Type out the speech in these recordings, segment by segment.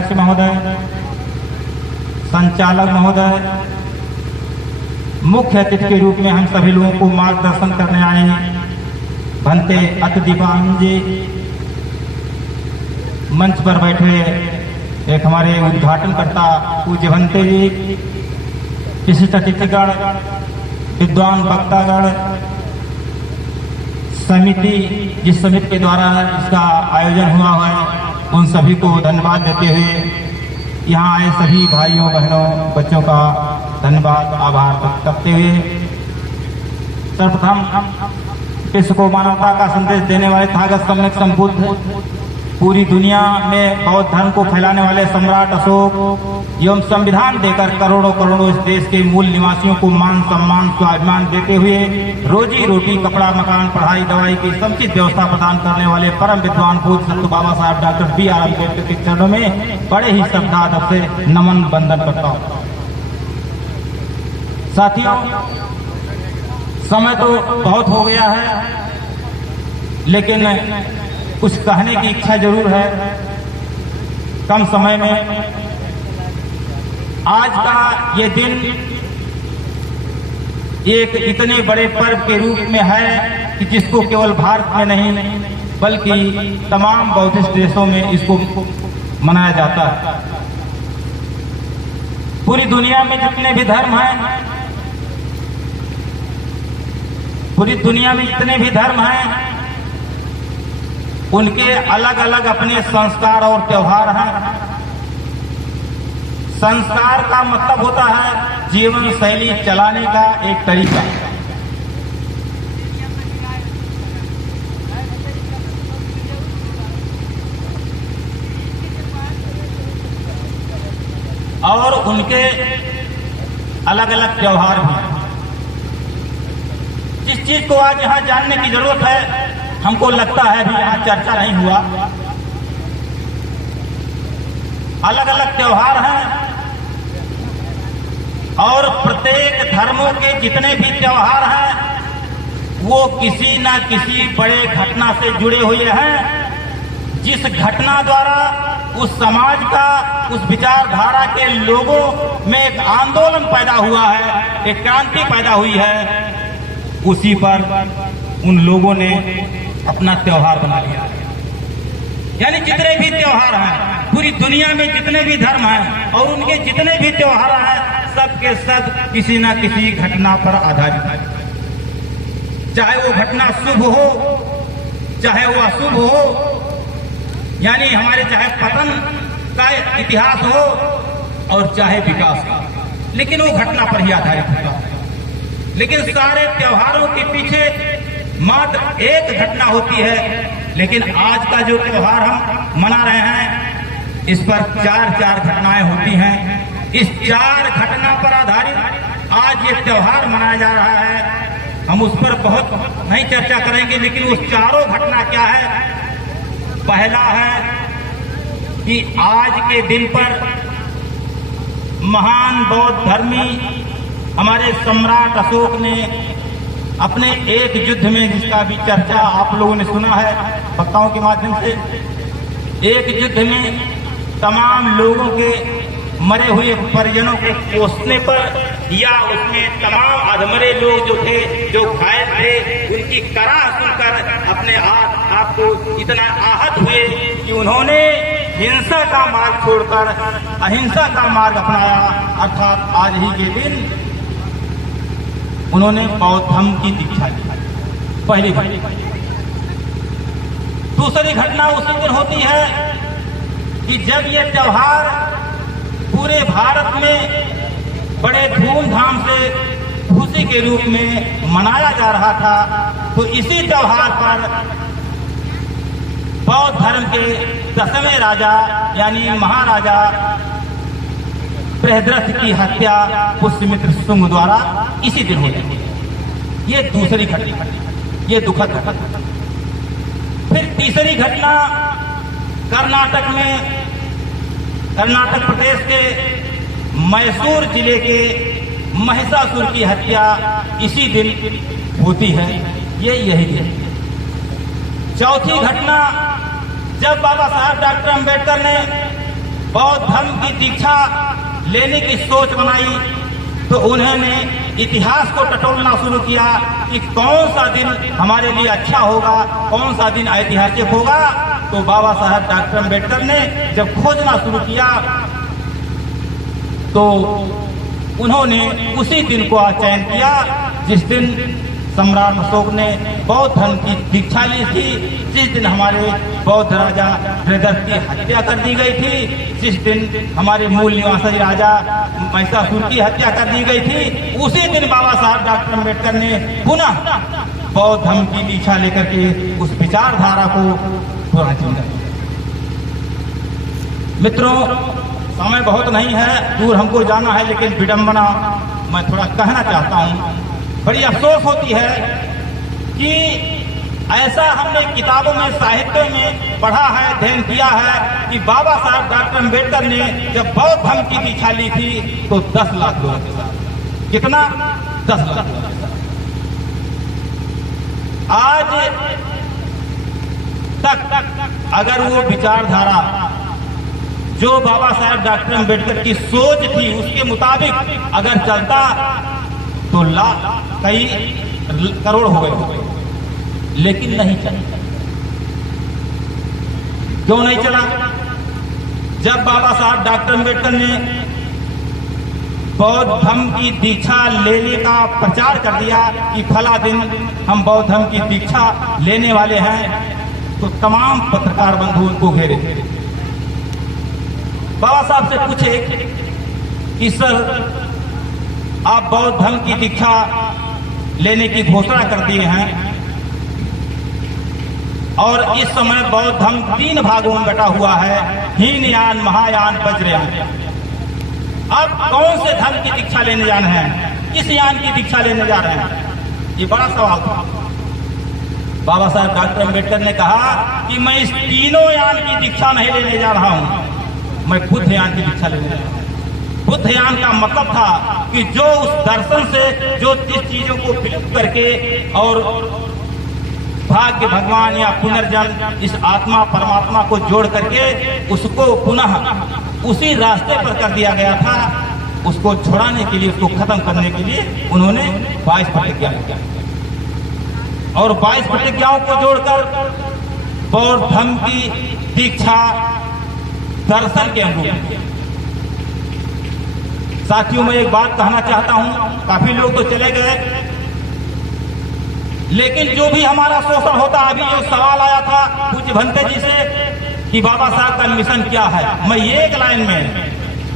अध्यक्ष महोदय, संचालक महोदय, मुख्य अतिथि के रूप में हम सभी लोगों को मार्गदर्शन करने आए भंते अति दीपान जी, मंच पर बैठे एक हमारे उद्घाटनकर्ता पूज्य भंते जी, विशिष्ट अतिथिगण, विद्वान वक्तागण, समिति जिस समिति के द्वारा इसका आयोजन हुआ है उन सभी को धन्यवाद देते हुए यहाँ आए सभी भाइयों बहनों बच्चों का धन्यवाद आभार व्यक्त करते हुए सर्वप्रथम विश्व को मानवता का संदेश देने वाले तथागत सम्यक संबुद्ध, पूरी दुनिया में बौद्ध धर्म को फैलाने वाले सम्राट अशोक एवं संविधान देकर करोड़ों करोड़ों इस देश के मूल निवासियों को मान सम्मान स्वाभिमान देते हुए रोजी रोटी कपड़ा मकान पढ़ाई दवाई की समुचित व्यवस्था प्रदान करने वाले परम विद्वान पूज्य सद्गुरु बाबा साहब डॉक्टर बी.आर. अम्बेडकर के चरणों में बड़े ही श्रद्धा से नमन वंदन करता हूँ। साथियों, समय तो बहुत हो गया है, लेकिन कुछ कहने की इच्छा जरूर है। कम समय में आज का ये दिन एक इतने बड़े पर्व के रूप में है कि जिसको केवल भारत में नहीं बल्कि तमाम बौद्धिस्ट देशों में इसको मनाया जाता है। पूरी दुनिया में जितने भी धर्म हैं, पूरी दुनिया में जितने भी धर्म हैं, उनके अलग अलग अपने संस्कार और त्योहार हैं। संस्कार का मतलब होता है जीवन शैली चलाने का एक तरीका। और उनके अलग अलग त्योहार भी हैं। जिस चीज को आज यहां जानने की जरूरत है, हमको लगता है अभी यहाँ चर्चा नहीं हुआ, अलग अलग त्योहार हैं और प्रत्येक धर्मों के जितने भी त्योहार हैं वो किसी न किसी बड़े घटना से जुड़े हुए हैं, जिस घटना द्वारा उस समाज का, उस विचारधारा के लोगों में एक आंदोलन पैदा हुआ है, एक क्रांति पैदा हुई है, उसी पर उन लोगों ने अपना त्योहार बना लिया। यानी जितने भी त्योहार हैं, पूरी दुनिया में जितने भी धर्म हैं और उनके जितने भी त्योहार हैं, सब के सब किसी न किसी घटना पर आधारित है। चाहे वो घटना शुभ हो, चाहे वो अशुभ हो, यानी हमारे चाहे पतन का इतिहास हो और चाहे विकास का, लेकिन वो घटना पर ही आधारित होता है। लेकिन सारे त्योहारों के पीछे मात्र एक घटना होती है। लेकिन आज का जो त्योहार हम मना रहे हैं, इस पर चार घटनाएं होती हैं। इस 4 घटना पर आधारित आज ये त्योहार मनाया जा रहा है। हम उस पर बहुत नहीं चर्चा करेंगे, लेकिन उस चारों घटना क्या है। पहला है कि आज के दिन पर महान बौद्ध धर्मी हमारे सम्राट अशोक ने अपने एक युद्ध में, जिसका भी चर्चा आप लोगों ने सुना है वक्ताओं के माध्यम से, एक युद्ध में तमाम लोगों के मरे हुए परिजनों को पोषने पर या उसमें तमाम अधमरे लोग जो थे, जो घायल थे, उनकी कराह सुनकर अपने आप को इतना आहत हुए कि उन्होंने हिंसा का मार्ग छोड़कर अहिंसा का मार्ग अपनाया। अर्थात आज ही के दिन उन्होंने बौद्ध धर्म की दीक्षा ली, पहली घटना। दूसरी घटना उसी दिन होती है कि जब ये त्योहार पूरे भारत में बड़े धूमधाम से खुशी के रूप में मनाया जा रहा था, तो इसी त्योहार पर बौद्ध धर्म के 10वें राजा यानी महाराजा बृहद्रथ की हत्या पुष्यमित्र शुंग द्वारा इसी दिन हुई। ये दूसरी घटना, ये दुखद घटना। फिर तीसरी घटना कर्नाटक में, कर्नाटक प्रदेश के मैसूर जिले के महिषासुर की हत्या इसी दिन होती है। ये यही दिन। चौथी घटना, जब बाबा साहब डॉक्टर अम्बेडकर ने बौद्ध धर्म की दीक्षा लेने की सोच बनाई तो उन्होंने इतिहास को टटोलना शुरू किया कि कौन सा दिन हमारे लिए अच्छा होगा, कौन सा दिन ऐतिहासिक होगा। तो बाबा साहब डॉक्टर अम्बेडकर ने जब खोजना शुरू किया तो उन्होंने उसी दिन को चयन किया जिस दिन सम्राट अशोक ने बौद्ध धर्म की दीक्षा ली थी, जिस दिन हमारे बौद्ध राजा जयद्रथ की हत्या कर दी गई थी, जिस दिन हमारे मूल निवासी राजा महिषासुर की हत्या कर दी गई थी, उसी दिन बाबा साहब डॉक्टर अम्बेडकर ने पुनः बौद्ध धर्म की दीक्षा लेकर के उस विचारधारा को पुनर्जीवित किया। मित्रों, समय बहुत नहीं है, दूर हमको जाना है, लेकिन विडंबना मैं थोड़ा कहना चाहता हूँ। बड़ी अफसोस होती है कि ऐसा हमने किताबों में, साहित्य में पढ़ा है, अध्ययन किया है कि बाबा साहब डॉक्टर अम्बेडकर ने जब बौद्ध धर्म की दीक्षा ली थी तो 10 लाख लोगों के साथ, कितना 10 लाख लोगों के साथ। आज तक अगर वो विचारधारा जो बाबा साहब डॉक्टर अम्बेडकर की सोच थी उसके मुताबिक अगर चलता तो कई करोड़ हो गए, लेकिन नहीं चला। क्यों नहीं चला? जब बाबा साहब डॉक्टर अम्बेडकर ने बौद्ध धर्म की दीक्षा लेने का प्रचार कर दिया कि फला दिन हम बौद्ध धर्म की दीक्षा लेने वाले हैं, तो तमाम पत्रकार बंधु उनको घेरे। बाबा साहब से पूछे कि सर, आप बौद्ध धर्म की दीक्षा लेने की घोषणा कर दिए हैं और इस समय बौद्ध धर्म 3 भागों में बटा हुआ है, हीनयान, महायान, वज्रयान। अब कौन से धर्म की दीक्षा लेने जा रहे हैं, किस यान की दीक्षा लेने जा रहे हैं? ये बड़ा सवाल था। बाबा साहब डॉक्टर अम्बेडकर ने कहा कि मैं इस तीनों यान की दीक्षा नहीं लेने जा रहा हूं, मैं बुद्ध यान की दीक्षा लेने जा रहा हूं। बुद्ध यान का मतलब था कि जो उस दर्शन से जो जिस चीजों को विलुप्त करके और भाग्य, भगवान या पुनर्जन्म, इस आत्मा परमात्मा को जोड़ करके उसको पुनः उसी रास्ते पर कर दिया गया था, उसको छुड़ाने के लिए, उसको खत्म करने के लिए उन्होंने 22 प्रतिज्ञा किया और 22 प्रतिज्ञाओं को जोड़कर बौद्ध धर्म की दीक्षा दर्शन के अनुरूप। साथियों, मैं एक बात कहना चाहता हूं, काफी लोग तो चले गए, लेकिन जो भी हमारा शोषण होता, अभी जो सवाल आया था पूज्य भंते जी से कि बाबा साहब का मिशन क्या है, मैं एक लाइन में,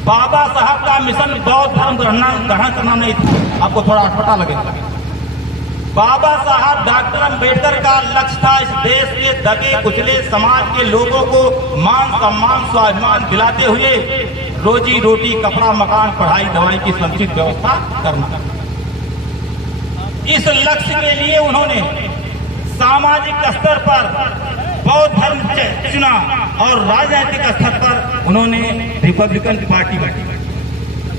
बाबा साहब का मिशन बौद्ध धर्म ग्रहण करना नहीं था। आपको थोड़ा अटपटा लगेगा। बाबा साहब डॉक्टर अम्बेडकर का लक्ष्य था इस देश के दबे कुचले समाज के लोगों को मान सम्मान स्वाभिमान दिलाते हुए रोजी रोटी, कपड़ा, मकान, पढ़ाई, दवाई की समुचित व्यवस्था करना। इस लक्ष्य के लिए उन्होंने सामाजिक स्तर पर बौद्ध धर्म चुना और राजनीतिक स्तर पर उन्होंने रिपब्लिकन पार्टी बांटी,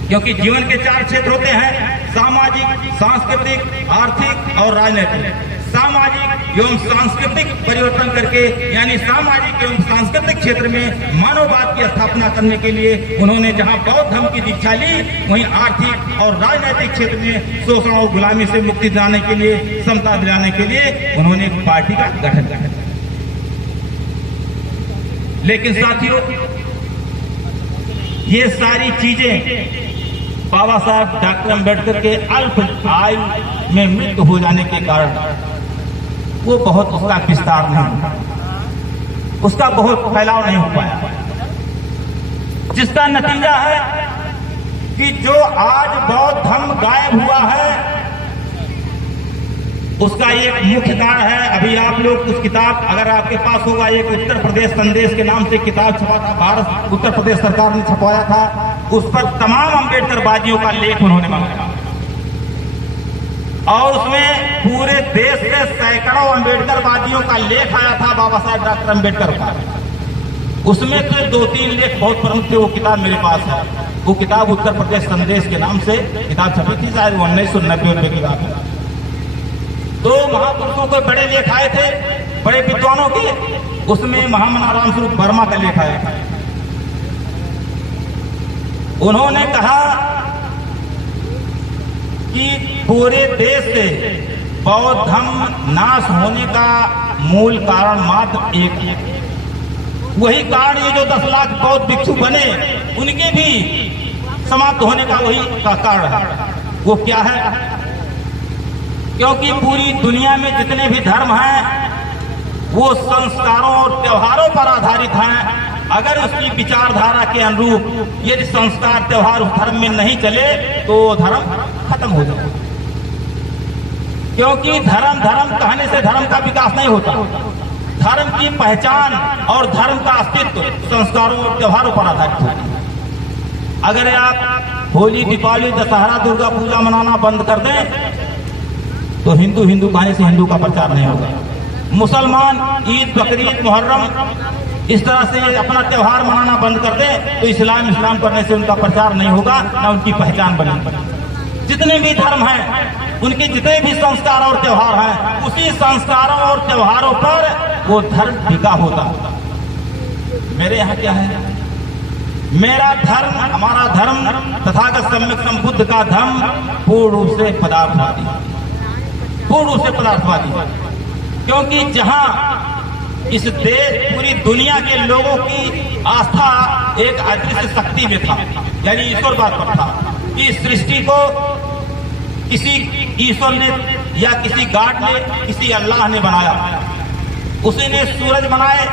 क्योंकि जीवन के 4 क्षेत्र होते हैं, सामाजिक, सांस्कृतिक, आर्थिक और राजनीतिक। सामाजिक एवं सांस्कृतिक परिवर्तन करके, यानी सामाजिक एवं सांस्कृतिक क्षेत्र में मानववाद की स्थापना करने के लिए उन्होंने जहां बौद्ध धर्म की दीक्षा ली, वहीं आर्थिक और राजनीतिक क्षेत्र में शोषण और गुलामी से मुक्ति दिलाने के लिए, समता दिलाने के लिए उन्होंने एक पार्टी का गठन किया। लेकिन साथियों, ये सारी चीजें बाबा साहब डॉक्टर अम्बेडकर के अल्प आयु में मृत्यु हो जाने के कारण वो बहुत उसका विस्तार नहीं, उसका बहुत फैलाव नहीं हो पाया, जिसका नतीजा है कि जो आज बौद्ध धर्म गायब हुआ है उसका एक मुख्य कारण है। अभी आप लोग उस किताब अगर आपके पास होगा, एक उत्तर प्रदेश संदेश के नाम से किताब छपा था, भारत उत्तर प्रदेश सरकार ने छपवाया था, उस पर तमाम अम्बेडकरवादियों का लेख उन्होंने मंगाया और उसमें पूरे देश से सैकड़ों अम्बेडकरवादियों का लेख आया था बाबा साहब डॉक्टर अम्बेडकर का। उसमें से 2-3 लेख बहुत प्रमुख थे, वो किताब मेरे पास है। वो किताब उत्तर प्रदेश संदेश के नाम से किताब छपी थी, शायद 1990 की बात है। 2 महापुरुषों के बड़े लेख आए थे, बड़े विद्वानों के, उसमें महामना राम स्वरूप वर्मा का लेख आया था। उन्होंने कहा कि पूरे देश से बौद्ध धर्म नाश होने का मूल कारण मात्र एक है। वही कारण ये जो 10 लाख बौद्ध भिक्षु बने उनके भी समाप्त होने का वही का कारण है। वो क्या है? क्योंकि पूरी दुनिया में जितने भी धर्म हैं वो संस्कारों और त्योहारों पर आधारित हैं। अगर उसकी विचारधारा के अनुरूप यदि संस्कार त्योहार उस धर्म में नहीं चले तो धर्म खत्म हो जाए। क्योंकि धर्म कहने से धर्म का विकास नहीं होता। धर्म की पहचान और धर्म का अस्तित्व संस्कारों और त्योहारों पर आधारित होता है। अगर आप होली, दीपावली, दशहरा, दुर्गा पूजा मनाना बंद कर दें तो हिंदू कहने से हिंदू का प्रचार नहीं होगा। मुसलमान ईद, बकरीद, मुहर्रम इस तरह से अपना त्योहार मनाना बंद कर दे तो इस्लाम करने से उनका प्रचार नहीं होगा, ना उनकी पहचान बनेगी। जितने भी धर्म हैं उनके जितने भी संस्कार और त्योहार हैं उसी संस्कारों और त्योहारों पर वो धर्म टिका होता। मेरे यहाँ क्या है? मेरा धर्म, हमारा धर्म तथागत सम्यक संबुद्ध का धर्म पूर्ण रूप से पदार्थवादी, पूर्ण रूप से पदार्थवादी। क्योंकि जहां इस देश, पूरी दुनिया के लोगों की आस्था एक अदृश्य शक्ति में था, यानी ईश्वरवाद पर था कि सृष्टि को किसी ईश्वर ने या किसी गॉड ने, किसी अल्लाह ने बनाया। उसी ने सूरज बनाए,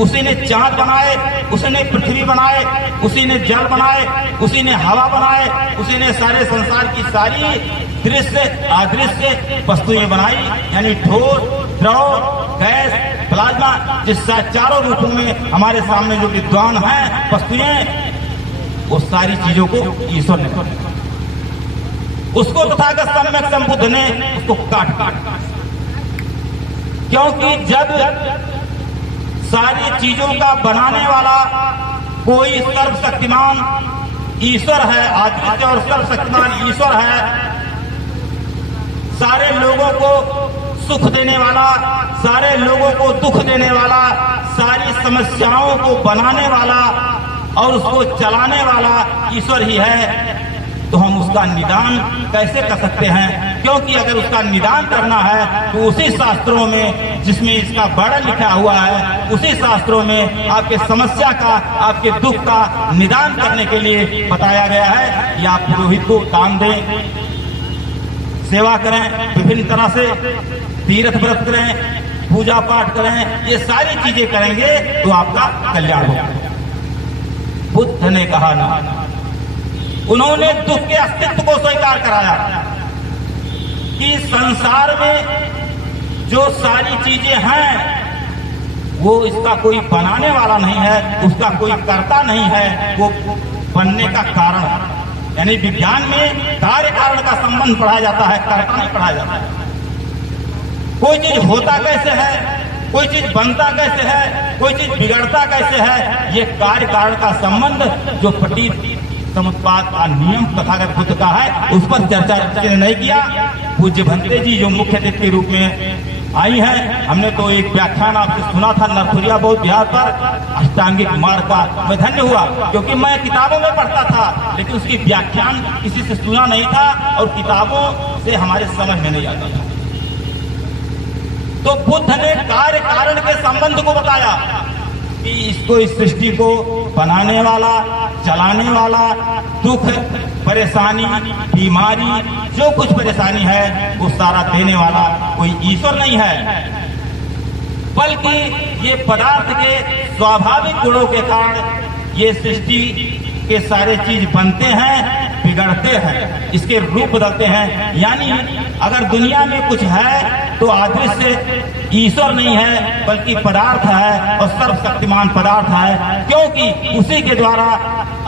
उसी ने चांद बनाए, उसी ने पृथ्वी बनाए, उसी ने जल बनाए, उसी ने हवा बनाए, उसी ने सारे संसार की सारी दृश्य अदृश्य वस्तुएं बनाई, यानी ठोस, द्रव, गैस, प्लाज्मा, जिस चारों रूपों में हमारे सामने जो विद्वान हैं वस्तुएं, वो सारी चीजों को ईश्वर ने बनाया। उसको तथागत सम्यक संबुद्ध ने उसको काट, क्योंकि जब सारी चीजों का बनाने वाला कोई सर्वशक्तिमान ईश्वर है, अद्वितीय और सर्वशक्तिमान ईश्वर है, सारे लोगों को सुख देने वाला, सारे लोगों को दुख देने वाला, सारी समस्याओं को बनाने वाला और उसको चलाने वाला ईश्वर ही है, तो हम उसका निदान कैसे कर सकते हैं? क्योंकि अगर उसका निदान करना है तो उसी शास्त्रों में जिसमें इसका वर्णन लिखा हुआ है, उसी शास्त्रों में आपके समस्या का, आपके दुख का निदान करने के लिए बताया गया है कि आप पुरोहित को दान दें, सेवा करें, विभिन्न तरह से तीर्थ व्रत करें, पूजा पाठ करें, ये सारी चीजें करेंगे तो आपका कल्याण होगा। बुद्ध ने कहा ना, उन्होंने दुख के अस्तित्व को स्वीकार कराया कि संसार में जो सारी चीजें हैं वो इसका कोई बनाने वाला नहीं है, उसका कोई कर्ता नहीं है, वो बनने का कारण है। यानी विज्ञान में कार्य कारण का संबंध पढ़ाया जाता है, कर्ता नहीं पढ़ाया जाता है। कोई चीज होता कैसे है, कोई चीज बनता कैसे है, कोई चीज बिगड़ता कैसे है, ये कार्य कारण का संबंध जो प्रतीत समुत्पाद का नियम तथागत बुद्ध का है, उस पर चर्चा नहीं किया। पूज्य भंते जी जो मुख्य अतिथि के रूप में आई हैं, हमने तो एक व्याख्यान आपसे सुना था नरथुरिया बौद्ध विहार पर अष्टांगिक मार्ग का। मैं धन्य हुआ क्योंकि मैं किताबों में पढ़ता था लेकिन उसकी व्याख्यान किसी से सुना नहीं था और किताबों से हमारे समझ में नहीं आता था। तो बुद्ध ने कार्य कारण के संबंध को बताया कि इसको, इस सृष्टि को बनाने वाला, चलाने वाला, दुख, परेशानी, बीमारी, जो कुछ परेशानी है वो सारा देने वाला कोई ईश्वर नहीं है, बल्कि ये पदार्थ के स्वाभाविक गुणों के कारण ये सृष्टि के सारे चीज बनते हैं, बिगड़ते हैं, इसके रूप बदलते हैं। यानी अगर दुनिया में कुछ है तो अदृश्य ईश्वर नहीं है बल्कि पदार्थ है और सर्वशक्तिमान पदार्थ है, क्योंकि उसी के द्वारा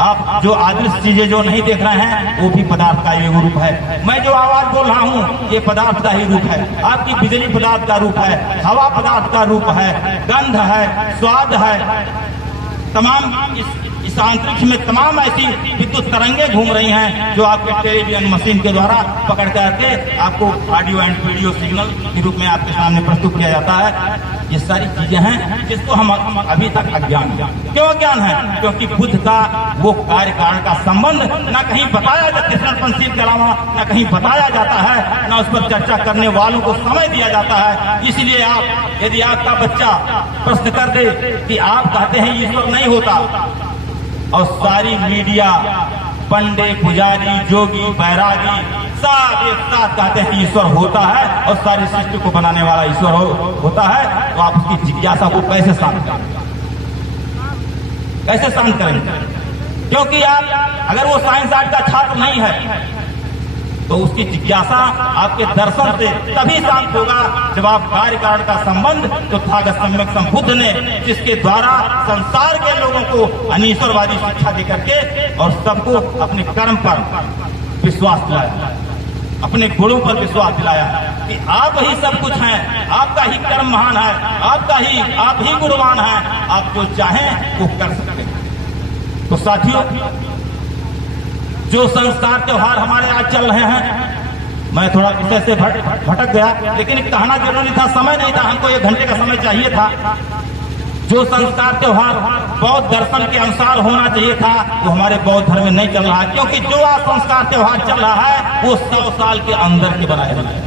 आप जो अदृश्य चीजें जो नहीं देख रहे हैं वो भी पदार्थ का एक रूप है। मैं जो आवाज बोल रहा हूँ ये पदार्थ का ही रूप है, आपकी बिजली पदार्थ का रूप है, हवा पदार्थ का रूप है, गंध है, स्वाद है, तमाम इस इस अंतरिक्ष में तमाम ऐसी विद्युत तरंगे घूम रही हैं जो आपके टेलीविजन मशीन के द्वारा पकड़ करके आपको ऑडियो एंड वीडियो सिग्नल के रूप में आपके सामने प्रस्तुत किया जाता है। ये सारी चीजें हैं जिसको हम अभी तक अज्ञान है। क्यों अज्ञान है? क्योंकि बुद्ध का वो कार्य कारण का संबंध न कहीं बताया जाता, कृष्ण पंचशील के अलावा न कहीं बताया जाता है, न उस पर चर्चा करने वालों को समय दिया जाता है। इसलिए आप, यदि आपका बच्चा प्रश्न कर दे कि आप कहते हैं ईश्वर नहीं होता, और सारी मीडिया, पंडे, पुजारी, जोगी, बैरागी सब एक साथ कहते हैं ईश्वर होता है और सारी सृष्टि को बनाने वाला ईश्वर होता है, तो आप उसकी जिज्ञासा को कैसे शांत करेंगे? कैसे शांत करेंगे? क्योंकि आप अगर वो साइंस आर्ट का छात्र नहीं है तो उसकी जिज्ञासा आपके दर्शन से तभी शांत होगा जब आप कार्य कारण का संबंध तो तथागत सम्यक संबुद्ध ने जिसके द्वारा संसार के लोगों को अनीश्वरवादी शिक्षा दे करके और सबको अपने कर्म पर विश्वास दिलाया, अपने गुणों पर विश्वास दिलाया कि आप ही सब कुछ हैं, आपका ही कर्म महान है, आप ही गुणवान हैं, आप जो चाहें वो कर सकते हैं। तो साथियों, जो संस्कार त्योहार हमारे आज चल रहे हैं, मैं थोड़ा विषय से भटक गया, लेकिन कहना जरूरी था, समय नहीं था, हमको 1 घंटे का समय चाहिए था। जो संस्कार त्योहार बौद्ध दर्शन के अनुसार होना चाहिए था वो हमारे बौद्ध धर्म में नहीं चल रहा है, क्योंकि जो आज संस्कार त्योहार चल रहा है वो 100 साल के अंदर के बनाए हुए हैं।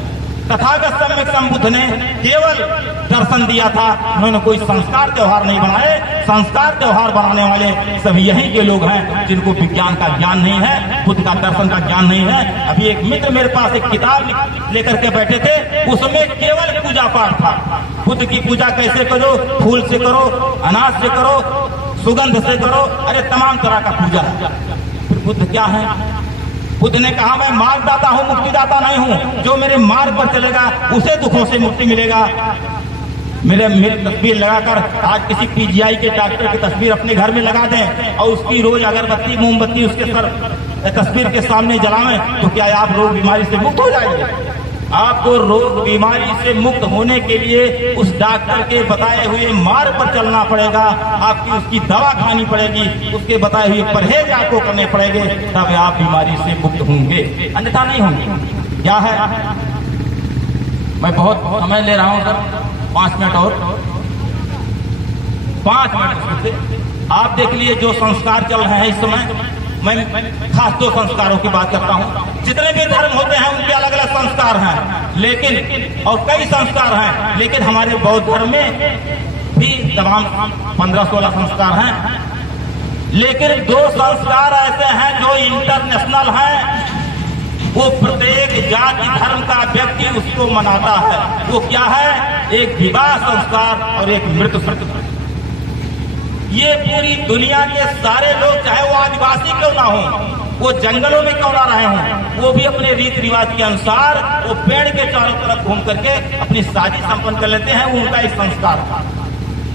तथागत सम्यक संबुद्ध ने केवल दर्शन दिया था, उन्होंने कोई संस्कार त्योहार नहीं बनाए। संस्कार त्योहार बनाने वाले सभी यही के लोग हैं जिनको विज्ञान का ज्ञान नहीं है, बुद्ध का दर्शन का ज्ञान नहीं है। अभी एक मित्र मेरे पास एक किताब लेकर के बैठे थे, उसमें केवल पूजा पाठ था। बुद्ध की पूजा कैसे करो? फूल से करो, अनाज से करो, सुगंध से करो, अरे तमाम तरह का पूजा है। फिर बुद्ध क्या है? बुद्ध ने कहा मैं मार्गदाता हूँ, मुक्तिदाता नहीं हूँ। जो मेरे मार्ग पर चलेगा उसे दुखों से मुक्ति मिलेगा। मेरे तस्वीर लगाकर आज किसी पीजीआई के डॉक्टर की तस्वीर अपने घर में लगा दें और उसकी रोज अगरबत्ती मोमबत्ती उसके सर तस्वीर के सामने जलावें, तो क्या आप रोग बीमारी से मुक्त हो जाएंगे? आपको रोग बीमारी से मुक्त होने के लिए उस डॉक्टर के बताए हुए मार्ग पर चलना पड़ेगा, आपकी उसकी दवा खानी पड़ेगी, उसके बताए हुए परहेज आपको करने पड़ेंगे, तब आप बीमारी से मुक्त होंगे, अन्यथा नहीं होंगे। क्या है? मैं बहुत समय ले रहा हूं सर, 5 मिनट और 5 मिनट से आप देख लिए जो संस्कार चल रहे हैं इस समय। मैं खास 2 संस्कारों की बात करता हूं। जितने भी धर्म होते हैं उनके अलग अलग संस्कार हैं, लेकिन और कई संस्कार हैं, लेकिन हमारे बौद्ध धर्म में भी तमाम 15-16 संस्कार हैं। लेकिन 2 संस्कार ऐसे हैं जो इंटरनेशनल हैं, वो प्रत्येक जाति धर्म का व्यक्ति उसको मनाता है। वो क्या है? एक विवाह संस्कार और एक मृत्यु संस्कार। ये पूरी दुनिया के सारे लोग, चाहे वो आदिवासी क्यों ना हो, वो जंगलों में क्यों ना रहे हों, वो भी अपने रीति रिवाज के अनुसार वो पेड़ के चारों तरफ घूम करके अपनी शादी संपन्न कर लेते हैं। वो उनका एक संस्कार था।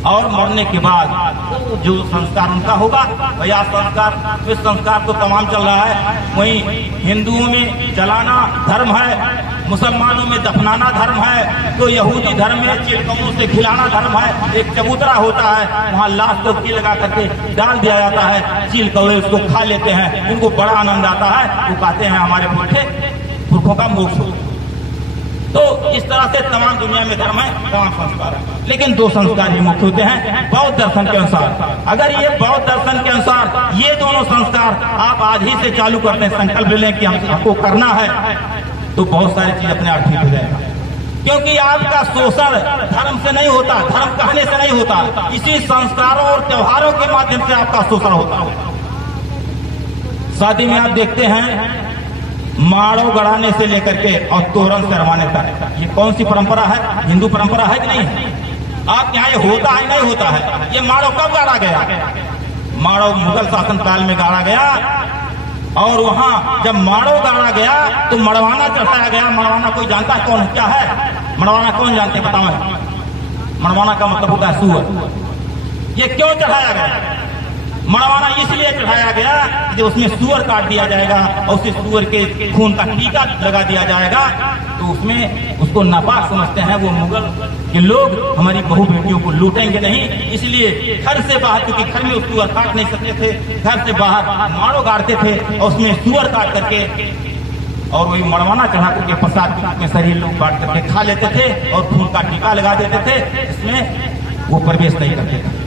और मरने के बाद जो संस्कार उनका होगा वह संस्कार, इस संस्कार तो तमाम चल रहा है। वहीं हिंदुओं में जलाना धर्म है, मुसलमानों में दफनाना धर्म है, तो यहूदी धर्म में चिलकौओं से खिलाना धर्म है। एक चबूतरा होता है, वहाँ लाश को घी लगा करके डाल दिया जाता है, चील कौवे उसको खा लेते हैं, उनको बड़ा आनंद आता है, वो कहते हैं हमारे पुरखों का मोक्ष हो। तो इस तरह से तमाम दुनिया में धर्म है, तमाम संस्कार है, लेकिन 2 संस्कार ही मुख्य होते हैं बौद्ध दर्शन के अनुसार। अगर ये बौद्ध दर्शन के अनुसार ये दोनों संस्कार आप आज ही से चालू करते हैं, संकल्प लें कि हमको करना है, तो बहुत सारी चीज अपने आप ठीक हो जाएगा। क्योंकि आपका शोषण धर्म से नहीं होता, धर्म कहने से नहीं होता, इसी संस्कारों और त्योहारों के माध्यम से आपका शोषण होता है। शादी में आप देखते हैं माड़ो गड़ाने से लेकर के और तोरण शरमाने तक, ये कौन सी परंपरा है? हिंदू परंपरा है कि नहीं है? आप यहाँ ये होता है नहीं होता है? ये माड़ो कब गाड़ा गया? माड़ो मुगल शासन काल में गाड़ा गया, और वहाँ जब माड़ो गाड़ा गया तो मड़वाना चढ़ाया गया। मड़वाना कोई जानता है कौन क्या है? मड़वाना कौन जानते बताओ? मड़वाना का मतलब होता है सुअर। ये क्यों चढ़ाया गया? मड़वाना इसलिए चढ़ाया गया कि उसमें सुअर काट दिया जाएगा और उसे सुअर के खून का टीका लगा दिया जाएगा, तो उसमें उसको नापाक समझते हैं वो मुगल कि लोग हमारी बहू बेटियों को लूटेंगे नहीं, इसलिए घर से बाहर, क्योंकि घर में उस सुअर काट नहीं सकते थे, घर से बाहर माड़ो गाड़ते थे और उसमें सुअर काट करके और वही मड़वाना चढ़ा करके प्रसाद में शरीर लोग बांट करके खा लेते थे और खून का टीका लगा देते थे, इसमें वो प्रवेश नहीं करते थे।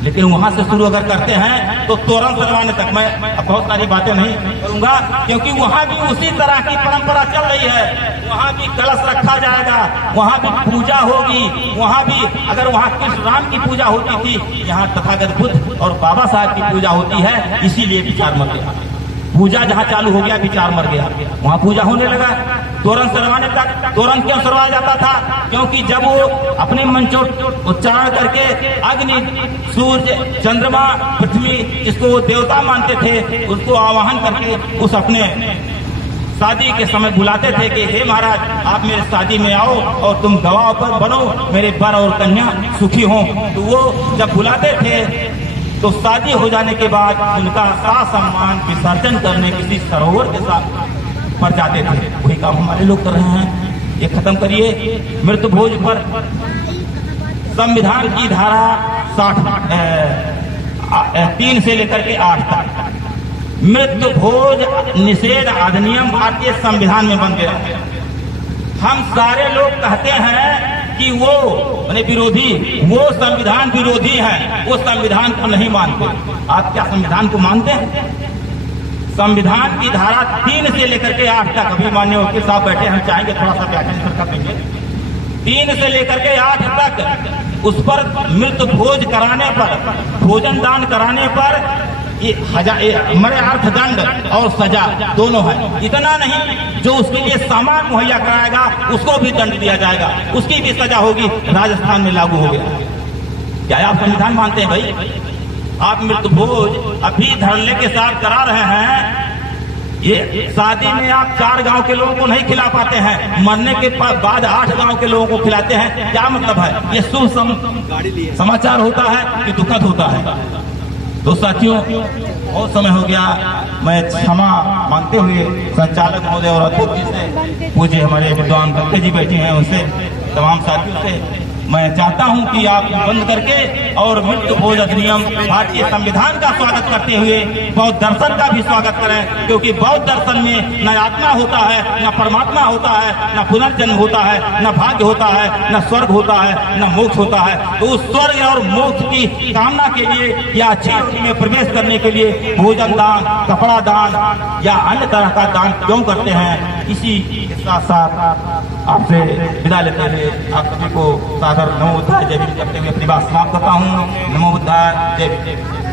लेकिन वहां से शुरू अगर करते हैं तो तोरण सजवाने तक, मैं अब बहुत सारी बातें नहीं करूंगा क्योंकि वहां भी उसी तरह की परंपरा चल रही है। वहां भी कलश रखा जाएगा, वहां भी पूजा होगी, वहां भी अगर वहां कृष्ण राम की पूजा होती थी, यहाँ तथागत बुद्ध और बाबा साहब की पूजा होती है, इसीलिए विचार मर गया। पूजा जहाँ चालू हो गया विचार मर गया, वहां पूजा होने लगा। तोरण सरवाने तक, तोरण क्यों सरवाया जाता था? क्योंकि जब वो अपने मंत्रोच्चारण उच्चारण करके अग्नि, सूर्य, चंद्रमा, पृथ्वी, इसको वो देवता मानते थे, उसको आवाहन करके उस अपने शादी के समय बुलाते थे कि हे महाराज आप मेरे शादी में आओ और तुम गवाह पर बनो, मेरे वर और कन्या सुखी हों। तो वो जब बुलाते थे तो शादी हो जाने के बाद उनका सा सम्मान विसर्जन करने किसी सरोवर के साथ पर जाते थे। वही काम हमारे लोग कर रहे हैं। ये खत्म करिए। मृत्यु भोज पर संविधान की धारा 3 से लेकर के 8 तक मृत्यु भोज निषेध अधिनियम भारतीय संविधान में बन गया है। हम सारे लोग कहते हैं कि वो माने विरोधी, वो संविधान विरोधी है, वो संविधान को नहीं मानते। आप क्या संविधान को मानते हैं? संविधान की धारा 3 से लेकर के 8 तक, अभी माननीय वकील साहब बैठे, हम चाहेंगे थोड़ा सा व्याख्यान कर देंगे। 3 से लेकर के 8 तक उस पर मृत्यु भोज कराने पर, भोजन दान कराने पर ये मरे अर्थदंड और सजा दोनों है। इतना नहीं, जो उसके लिए सामान मुहैया कराएगा उसको भी दंड दिया जाएगा, उसकी भी सजा होगी। राजस्थान में लागू हो गया। क्या आप संविधान मानते हैं भाई? आप मृत्यु भोज अभी धरने के साथ करा रहे हैं। ये शादी में आप 4 गांव के लोगों को नहीं खिला पाते हैं, मरने के बाद 8 गांव के लोगों को खिलाते हैं। क्या मतलब है? ये शुभ समाचार होता है कि दुखद होता है? तो साथियों बहुत समय हो गया, मैं क्षमा मांगते हुए संचालक महोदय और अध्यक्ष जी से, पूज्य हमारे विद्वान भक्त जी बैठे हैं, उनसे, तमाम साथियों से मैं चाहता हूं कि आप बंद करके और मृत्यु भोज अधिनियम भारतीय संविधान का स्वागत करते हुए बौद्ध दर्शन का भी स्वागत करें, क्योंकि बौद्ध दर्शन में न आत्मा होता है, न परमात्मा होता है, न पुनर्जन्म होता है, न भाग्य होता है, न स्वर्ग होता है, न मोक्ष होता है। तो उस स्वर्ग और मोक्ष की कामना के लिए या अच्छी रोटी में प्रवेश करने के लिए भोजन दान, कपड़ा दान या अन्य तरह का दान क्यों करते हैं? इसी के साथ साथ आपसे विदा लेते हुए आप सभी को सादर नमो बुद्धाय जय भीम करते हुए अपनी बात समाप्त करता हूँ। नमो बुद्धाय जय भीम।